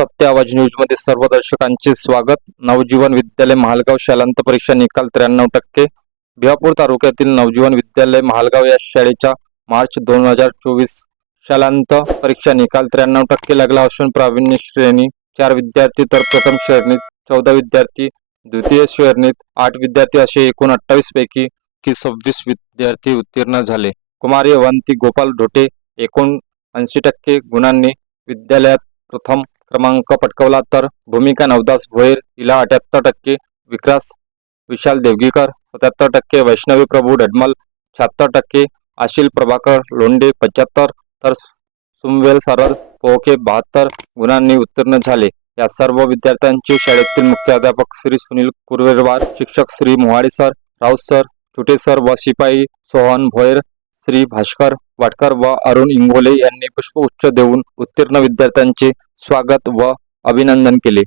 सत्य आवाज न्यूजमध्ये सर्व दर्शकांचे स्वागत. नवजीवन विद्यालय महालगाव शालांत परीक्षा निकाल त्र्याण्णव टक्के. भिवापूर तालुक्यातील नवजीवन विद्यालय महालगाव या शाळेच्या मार्च दोन हजार चोवीस शालांत परीक्षा निकाल त्र्याण्णव टक्के लागला असून प्रावीण्य श्रेणी चार विद्यार्थी तर प्रथम श्रेणीत चौदा विद्यार्थी द्वितीय श्रेणीत आठ विद्यार्थी असे एकूण अठ्ठावीस पैकी की सव्वीस विद्यार्थी उत्तीर्ण झाले. कुमारी अवंती गोपाल ढोटे एकूण ऐंशी टक्के गुणांनी विद्यालयात प्रथम क्रमांक पटकवला तर भूमिका नवदास भोयर हिला अठ्याहत्तर टक्के विकास विशाल देवगीकर सत्याहत्तर टक्के वैष्णवी प्रभू डडमल शहात्तर टक्के आशिल प्रभाकर लोंडे पंच्याहत्तर तर सुमवेल सरळ पोके बहात्तर गुणांनी उत्तीर्ण झाले. या सर्व विद्यार्थ्यांचे शाळेतील मुख्याध्यापक श्री सुनील कुरवेरवार शिक्षक Shri Mohade sir Raut sir Chute sir व शिपाई सोहन भोयर श्री भास्कर वाटकर व अरुण इंगोले यांनी पुष्पगुच्छ देऊन उत्तीर्ण विद्यार्थ्यांचे स्वागत व अभिनंदन केले.